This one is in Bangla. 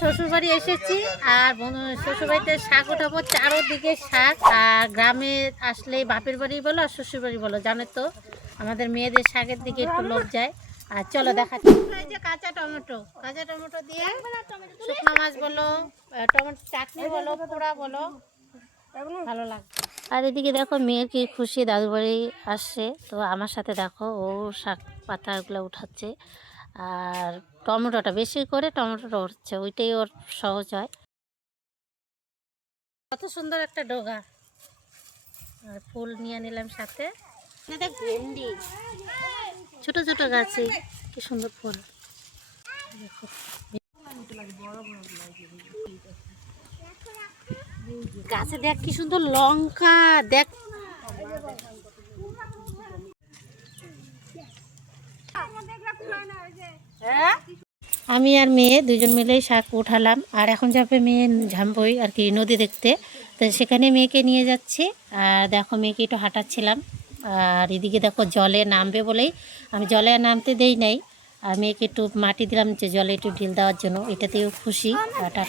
শ্বশুরবাড়ি এসেছি আর শ্বশুরবাড়িতে শাক উঠাবো, চারোদিকে শাক। আর গ্রামে আসলে বাপের বাড়ি বলো আর শ্বশুরবাড়ি বলো, জানো তো আমাদের মেয়েদের শাকের দিকে একটু লোভ যায়। আর চলো দেখাচ্ছি, এই যে কাঁচা টমেটো দিয়ে শুকনো মাছ বলো, টমেটো চাটনি বলো, পোড়া বলো, ভালো লাগে। আর এদিকে দেখো মেয়ের কি খুশি, দাদু বাড়ি আসছে তো আমার সাথে দেখো ও শাক পাতাগুলো উঠাচ্ছে। আর টমেটোটা বেশি করে টমেটোটা উঠছে, ওইটাই ওর সহজ হয়। কত সুন্দর একটা ডগা, আর ফুল নিয়ে নিলাম সাথে। দেখ ভেন্ডি, ছোট ছোট গাছে কি সুন্দর ফুল। দেখো গাছে দেখ কি সুন্দর লঙ্কা, দেখ আমি আর মেয়ে দুজন মিলেই শাক উঠালাম। আর এখন যাবে মেয়ে ঝাম্বই আর কি নদী দেখতে, তো সেখানে মেয়েকে নিয়ে যাচ্ছি। আর দেখো মেয়েকে একটু হাঁটাচ্ছিলাম। আর এদিকে দেখো জলে নামবে বলেই আমি জলে আর নামতে দেই নাই, আর মেয়েকে একটু মাটি দিলাম যে জলে একটু ঢিল দেওয়ার জন্য, এটাতেও খুশি। টাটা।